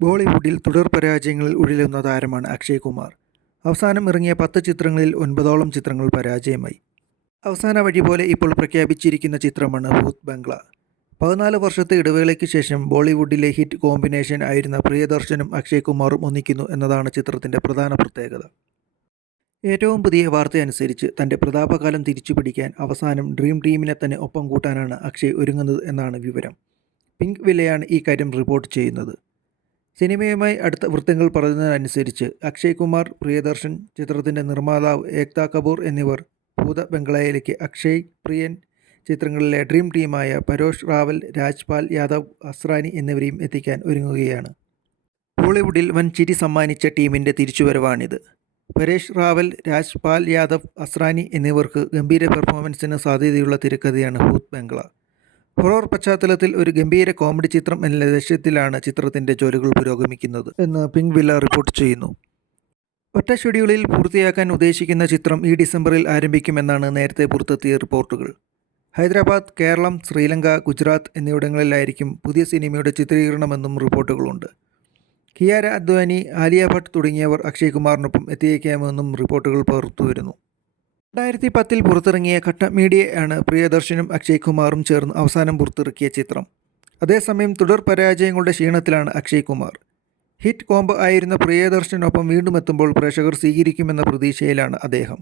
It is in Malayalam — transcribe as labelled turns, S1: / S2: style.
S1: ബോളിവുഡിൽ തുടർ പരാജയങ്ങളിൽ ഉഴലുന്ന താരമാണ് അക്ഷയ് കുമാർ. അവസാനം ഇറങ്ങിയ പത്ത് ചിത്രങ്ങളിൽ ഒൻപതോളം ചിത്രങ്ങൾ പരാജയമായി. അവസാന വഴി പോലെ ഇപ്പോൾ പ്രഖ്യാപിച്ചിരിക്കുന്ന ചിത്രമാണ് ഭൂത് ബംഗ്ല. പതിനാല് വർഷത്തെ ഇടവേളയ്ക്ക് ശേഷം ബോളിവുഡിലെ ഹിറ്റ് കോമ്പിനേഷൻ ആയിരുന്ന പ്രിയദർശനും അക്ഷയ് കുമാറും ഒന്നിക്കുന്നു എന്നതാണ് ചിത്രത്തിന്റെ പ്രധാന പ്രത്യേകത. ഏറ്റവും പുതിയ വാർത്തയനുസരിച്ച് തന്റെ പ്രതാപകാലം തിരിച്ചുപിടിക്കാൻ അവസാനം ഡ്രീം ടീമിനെ തന്നെ ഒപ്പം കൂട്ടാനാണ് അക്ഷയ് ഒരുങ്ങുന്നത് എന്നാണ് വിവരം. പിങ്ക് വിലയാണ് ഈ കാര്യം റിപ്പോർട്ട് ചെയ്യുന്നത്. സിനിമയുമായി അടുത്ത വൃത്തങ്ങൾ പറയുന്നതനുസരിച്ച് അക്ഷയ് കുമാർ പ്രിയദർശൻ ചിത്രത്തിന്റെ നിർമ്മാതാവ് ഏക്ത കപൂർ എന്നിവർ ഭൂത ബംഗ്ലയിലേക്ക് അക്ഷയ് പ്രിയൻ ചിത്രങ്ങളിലെ ഡ്രീം ടീമായ പരോഷ് റാവൽ രാജ്പാൽ യാദവ് അസ്രാനി എന്നിവരെയും എത്തിക്കാൻ ഒരുങ്ങുകയാണ്. ബോളിവുഡിൽ വൻ ചിരി സമ്മാനിച്ച ടീമിന്റെ തിരിച്ചുവരവാണിത്. പരേഷ് റാവൽ രാജ്പാൽ യാദവ് അസ്രാനി എന്നിവർക്ക് ഗംഭീര പെർഫോമൻസിന് സാധ്യതയുള്ള തിരക്കഥയാണ് ഭൂത് ബംഗ്ല. ഹൊറോർ പശ്ചാത്തലത്തിൽ ഒരു ഗംഭീര കോമഡി ചിത്രം എന്ന ലക്ഷ്യത്തിലാണ് ചിത്രത്തിന്റെ ജോലികൾ പുരോഗമിക്കുന്നത് എന്ന് പിങ്ക് വില്ല റിപ്പോർട്ട് ചെയ്യുന്നു. ഒറ്റ ഷെഡ്യൂളിൽ പൂർത്തിയാക്കാൻ ഉദ്ദേശിക്കുന്ന ചിത്രം ഈ ഡിസംബറിൽ ആരംഭിക്കുമെന്നാണ് നേരത്തെ പുറത്തെത്തിയ റിപ്പോർട്ടുകൾ. ഹൈദരാബാദ് കേരളം ശ്രീലങ്ക ഗുജറാത്ത് എന്നിവിടങ്ങളിലായിരിക്കും പുതിയ സിനിമയുടെ ചിത്രീകരണമെന്നും റിപ്പോർട്ടുകളുണ്ട്. കിയാര അദ്വാനി ആലിയ ഭട്ട് തുടങ്ങിയവർ അക്ഷയ് കുമാറിനൊപ്പം എത്തിയേക്കാമെന്നും റിപ്പോർട്ടുകൾ പുറത്തുവരുന്നു. രണ്ടായിരത്തി പത്തിൽ പുറത്തിറങ്ങിയ ഘട്ട മീഡിയയാണ് പ്രിയദർശനും അക്ഷയ് കുമാറും ചേർന്ന് അവസാനം പുറത്തിറക്കിയ ചിത്രം. അതേസമയം തുടർ പരാജയങ്ങളുടെ ക്ഷീണത്തിലാണ് അക്ഷയ് കുമാർ ഹിറ്റ് കോംബ് ആയിരുന്ന പ്രിയദർശനൊപ്പം വീണ്ടും എത്തുമ്പോൾ പ്രേക്ഷകർ സ്വീകരിക്കുമെന്ന പ്രതീക്ഷയിലാണ് അദ്ദേഹം.